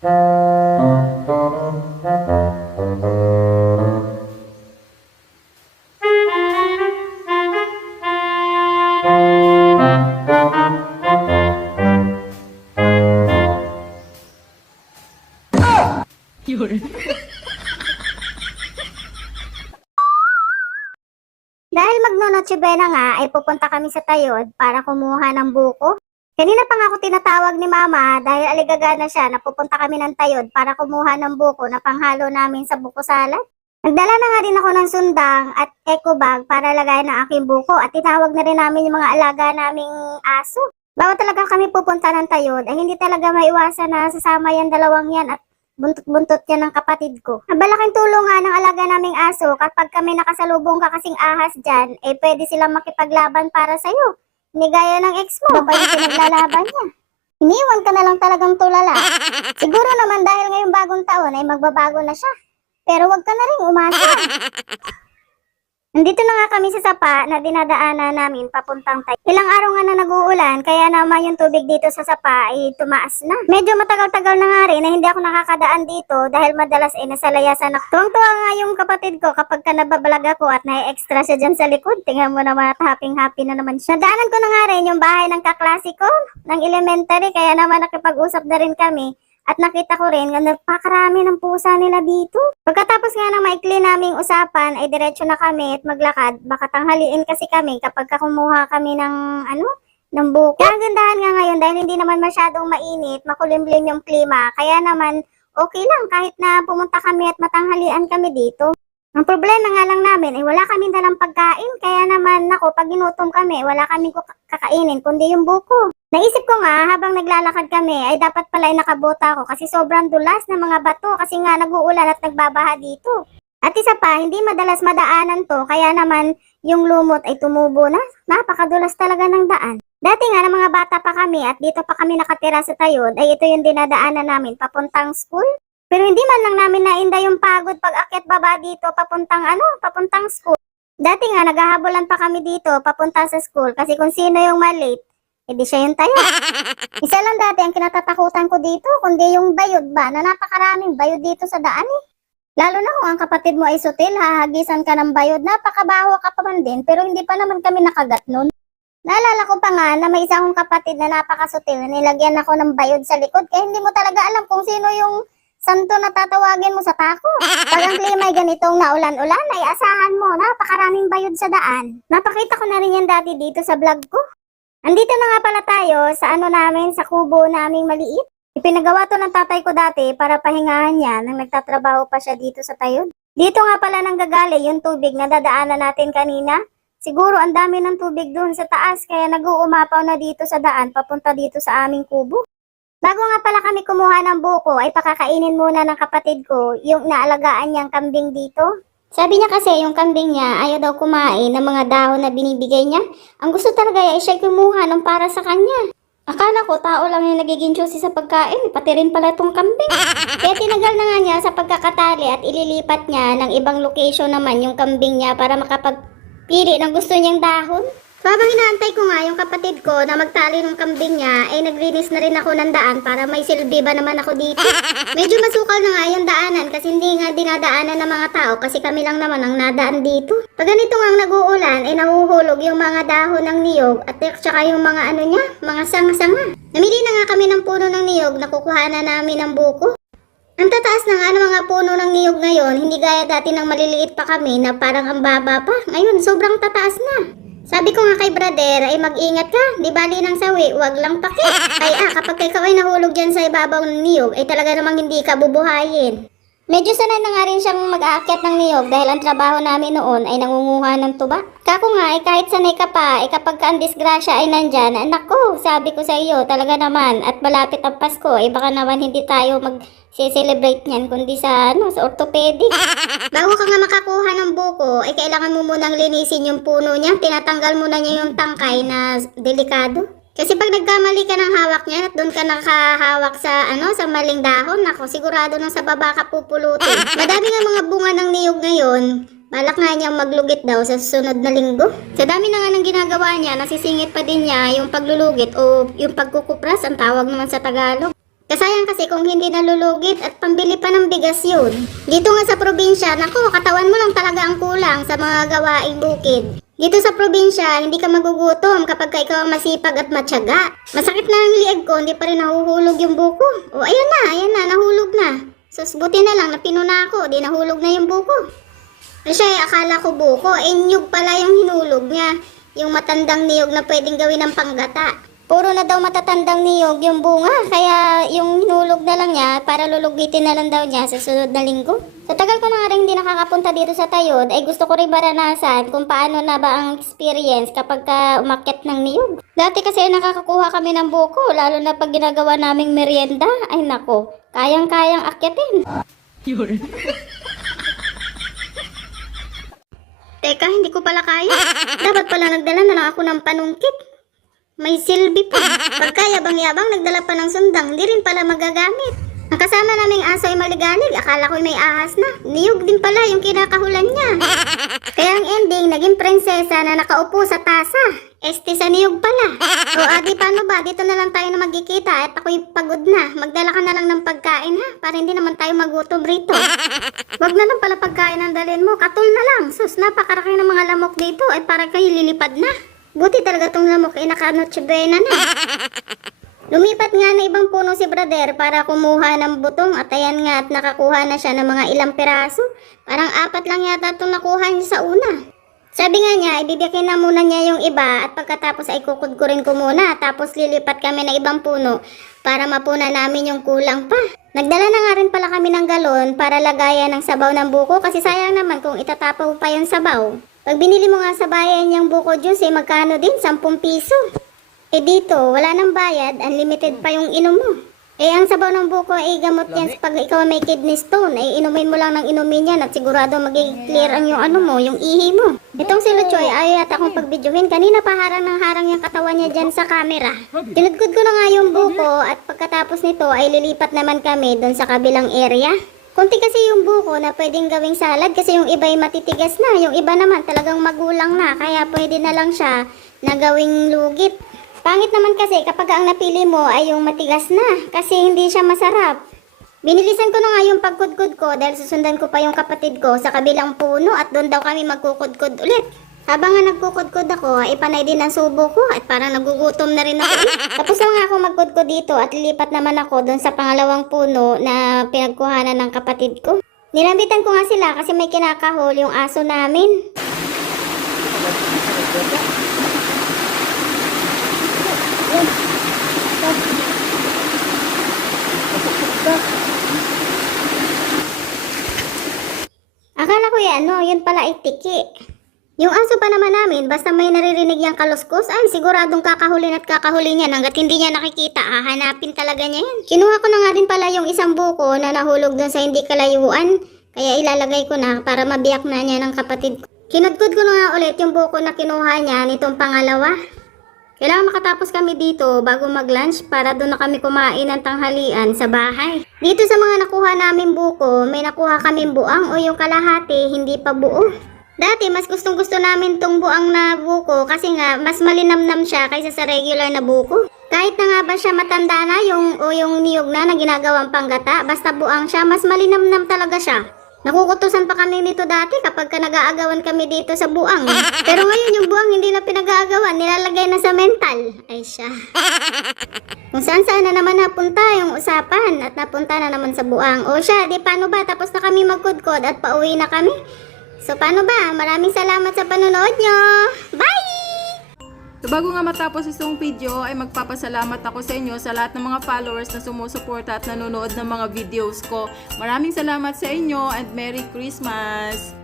Dahil magno-Noche Buena nga ay pupunta kami sa Tayod para kumuha ng buko. Kanina pa nga ako tinatawag ni Mama dahil aligaga na siya na pupunta kami ng Tayod para kumuha ng buko na panghalo namin sa buko salad. Nagdala na nga din ako ng sundang at eco bag para lagay ng aking buko at tinawag na rin namin yung mga alaga naming aso. Bago talaga kami pupunta ng Tayod ay hindi talaga maiwasan na sasama yan dalawang yan at buntot-buntot yan ng kapatid ko. Ang malaking tulong nga ng alaga naming aso kapag kami nakasalubong ka kasing ahas dyan, eh pwede silang makipaglaban para sa'yo. Hindi gaya ng ex mo, pa yung pinaglalaban niya. Iniwan ka na lang talagang tulala. Siguro naman dahil ngayong bagong taon ay magbabago na siya. Pero wag ka na rin umasa. Nandito na nga kami sa sapa na dinadaanan namin papuntang Tayod. Ilang araw nga na nag-uulan, kaya naman yung tubig dito sa sapa ay tumaas na. Medyo matagal-tagal na nga rin na hindi ako nakakadaan dito dahil madalas ay nasa layasan ako. Tuwang-tuwa nga yung kapatid ko kapag ka nababalag ako at nai-extra siya dyan sa likod. Tingnan mo naman at happy-happy na naman siya. Nadaanan ko na nga rin yung bahay ng kaklase ko ng elementary, kaya naman nakipag-usap na rin kami. At nakita ko rin na napakarami ng pusa nila dito. Pagkatapos nga ng maikli naming usapan ay diretso na kami at maglakad. Baka tanghaliin kasi kami kapag kumuha kami ng buko. Kaya ang gandahan nga ngayon dahil hindi naman masyadong mainit, makulimlim yung klima. Kaya naman okay lang kahit na pumunta kami at matanghalian kami dito. Ang problema nga lang namin ay wala kaming dalang pagkain. Kaya naman ako pag ginutom kami wala kaming kakainin kundi yung buko. Naisip ko nga habang naglalakad kami ay dapat pala ay nakabota ako kasi sobrang dulas ng mga bato kasi nga nag-uulan at nagbabaha dito. At isa pa, hindi madalas madaanan to kaya naman yung lumot ay tumubo na. Napakadulas talaga ng daan. Dati nga ng mga bata pa kami at dito pa kami nakatira sa Tayod ay ito yung dinadaanan namin papuntang school. Pero hindi man lang namin nainda yung pagod pag akyat baba dito papuntang school. Dati nga naghahabulan pa kami dito papunta sa school kasi kung sino yung malate, hindi siya yung tayo. Isa lang dati ang kinatatakutan ko dito, kundi yung bayod ba, na napakaraming bayod dito sa daan eh. Lalo na kung ang kapatid mo ay sutil, hahagisan ka ng bayod, napakabaho ka pa man din, pero hindi pa naman kami nakagat nun. Naalala ko pa nga na may isa akong kapatid na napakasutil, na nilagyan ako ng bayod sa likod, kaya hindi mo talaga alam kung sino yung santo na tatawagin mo sa tako. Pag ang klima ay ganitong naulan-ulan, ay asahan mo, napakaraming bayod sa daan. Napakita ko na rin yan dati dito sa vlog ko. Andito na nga pala tayo sa namin, sa kubo naming maliit. Ipinagawa to ng tatay ko dati para pahingahan niya nang nagtatrabaho pa siya dito sa Tayod. Dito nga pala nanggagaling yung tubig na dadaanan natin kanina. Siguro ang dami ng tubig doon sa taas kaya nag-uumapaw na dito sa daan papunta dito sa aming kubo. Bago nga pala kami kumuha ng buko ay pakakainin muna ng kapatid ko yung naalagaan niyang kambing dito. Sabi niya kasi yung kambing niya ayaw daw kumain ng mga dahon na binibigay niya. Ang gusto talaga ay siya kumuha ng para sa kanya. Akala ko tao lang yung nagiging choosy sa pagkain, pati rin pala itong kambing. Kaya tinagal na nga niya sa pagkakatali at ililipat niya ng ibang location naman yung kambing niya para makapagpili ng gusto niyang dahon. Habang inaantay ko nga yung kapatid ko na magtali ng kambing niya, ay naglinis na rin ako ng daan para may silbi ba naman ako dito. Medyo masukal na nga yung daanan kasi hindi nga dinadaanan ng mga tao kasi kami lang naman ang nadaan dito. Pag ganito nga naguulan, ay nahuhulog yung mga dahon ng niyog at saka yung mga mga sanga-sanga. Namili na nga kami ng puno ng niyog na kukuha na namin ng buko. Ang tataas na nga ng mga puno ng niyog ngayon, hindi gaya dati ng maliliit pa kami na parang ang baba pa. Ngayon, sobrang tataas na. Sabi ko nga kay brother ay mag-ingat ka, di bali ng sawi, wag lang paki. Ay kapag ikaw ay nahulog dyan sa ibabaw ng niyog, ay talaga namang hindi ka bubuhayin. Medyo sanay na nga rin siyang mag-aakyat ng niyog dahil ang trabaho namin noon ay nangunguha ng tuba. Kako nga ay kahit sanay ka pa, ay kapag ka ang disgrasya ay nandyan, anak ko, sabi ko sa iyo, talaga naman, at malapit ang Pasko, ay baka naman hindi tayo mag-celebrate niyan, kundi sa orthopedic. Bago ka nga makakuha ng buko, ay kailangan mo munang linisin yung puno niya, tinatanggal muna niya yung tangkay na delikado. Kasi pag nagkamali ka ng hawak niya at doon ka nakahawak sa sa maling dahon, ako sigurado nang sa baba ka pupulutin. Madami nga mga bunga ng niyog ngayon, balak nga niyang maglugit daw sa susunod na linggo. Sa dami na nga ng ginagawa niya, nasisingit pa din niya yung paglulugit o yung pagkukupras, ang tawag naman sa Tagalog. Kasayang kasi kung hindi nalulugit at pambili pa ng bigas yun. Dito nga sa probinsya, naku, katawan mo lang talaga ang kulang sa mga gawaing bukid. Dito sa probinsya, hindi ka magugutom kapag ka ikaw ang masipag at matyaga. Masakit na ang lieg ko, hindi pa rin nahuhulog yung buko. O ayan na, nahulog na. Sus, buti na lang, napinuna ako, di nahulog na yung buko. Kasi akala ko buko, niyog pala yung hinulog niya. Yung matandang niyog na pwedeng gawin ng panggata. Puro na daw matatandang niyog yung bunga, kaya yung hinulog na lang niya para lulugitin na lang daw niya sa sunod na linggo. Sa tagal ko na nga rin hindi nakakapunta dito sa Tayod, ay gusto ko rin maranasan kung paano na ba ang experience kapag ka umakyat ng niyog. Dati kasi nakakakuha kami ng buko, lalo na pag ginagawa naming merienda, ay nako, kayang-kayang akyatin. Teka, hindi ko pala kaya. Dapat pala nagdala na lang ako ng panungkit. May silbi pa. Pagkayabang-yabang, nagdala pa ng sundang, hindi rin pala magagamit. Ang kasama naming aso ay maligalig, akala ko may ahas na. Niyog din pala yung kinakahulan niya. Kaya ang ending, naging prinsesa na nakaupo sa tasa. Sa niyog pala. O adi, paano ba? Dito na lang tayo na magkikita at ako'y pagod na. Magdala ka na lang ng pagkain ha, para hindi naman tayo magutom rito. Wag na lang pala pagkain ang dalhin mo, katul na lang. Sus, napakaraki ng mga lamok dito, ay para kayo lilipad na. Buti talaga tong lamok ay naka-Noche Buena na. Lumipat nga na ibang puno si brother para kumuha ng butong at ayan nga at nakakuha na siya ng mga ilang piraso. Parang 4 lang yata itong nakuha niya sa una. Sabi nga niya, ibibiyakin na muna niya yung iba at pagkatapos ay kukudkurin ko muna tapos lilipat kami ng ibang puno para mapuna namin yung kulang pa. Nagdala na nga rin pala kami ng galon para lagayan ng sabaw ng buko kasi sayang naman kung itatapaw pa yung sabaw. Pag binili mo nga sa bayan yung buko juice, magkano din? 10 piso. Dito, wala nang bayad, unlimited pa yung inom mo. Ang sabaw ng buko ay gamot yan pag ikaw may kidney stone. Inumin mo lang ng inumin yan at sigurado magiging-clear ang yung ihi mo. Itong si Luchoy, ayaw yata akong pagbidyohin. Kanina pa harang ng harang yung katawan niya dyan sa camera. Tinudkod ko na nga yung buko at pagkatapos nito ay lilipat naman kami doon sa kabilang area. Kunti kasi yung buko na pwedeng gawing salad kasi yung iba ay matitigas na. Yung iba naman talagang magulang na kaya pwede na lang siya na gawing lugit. Pangit naman kasi kapag ang napili mo ay yung matigas na kasi hindi siya masarap. Binilisan ko na nga yung pagkudkod ko dahil susundan ko pa yung kapatid ko sa kabilang puno at doon daw kami magkukudkod ulit. Habang nga nagkukudkod ako, ipanay din ang subo ko at parang nagugutom na rin ako. Tapos na nga ako magkudkod dito at lilipat naman ako doon sa pangalawang puno na pinagkuhanan ng kapatid ko. Nilambitan ko nga sila kasi may kinakahol yung aso namin. Akala ko yun pala ay tiki. Yung aso pa naman namin, basta may naririnig yung kaluskos, ay siguradong kakahulin at kakahulin yan hanggat hindi niya nakikita, hahanapin talaga niya yan. Kinuha ko na nga din pala yung isang buko na nahulog dun sa hindi kalayuan, kaya ilalagay ko na para mabiyak na niya ng kapatid ko. Kinudkod ko na nga ulit yung buko na kinuha niya nitong pangalawa. Kailangan makatapos kami dito bago mag-lunch para doon na kami kumain ng tanghalian sa bahay. Dito sa mga nakuha namin buko, may nakuha kaming buang o yung kalahati hindi pa buo. Dati, mas gustong-gusto namin tong buang na buko kasi nga mas malinamnam siya kaysa sa regular na buko. Kahit na nga ba siya matanda na yung niyog na ginagawang panggata, basta buang siya, mas malinamnam talaga siya. Nakukutusan pa kami nito dati kapag ka nag-aagawan kami dito sa buang. Pero ngayon yung buang hindi na pinag-aagawan, nilalagay na sa mental. Ay siya. Kung saan na naman napunta yung usapan at napunta na naman sa buang. O siya, di paano ba? Tapos na kami magkudkod at pauwi na kami. So paano ba? Maraming salamat sa panonood nyo. Bye! So bago nga matapos itong video ay magpapasalamat ako sa inyo sa lahat ng mga followers na sumusuporta at nanonood ng mga videos ko. Maraming salamat sa inyo and Merry Christmas!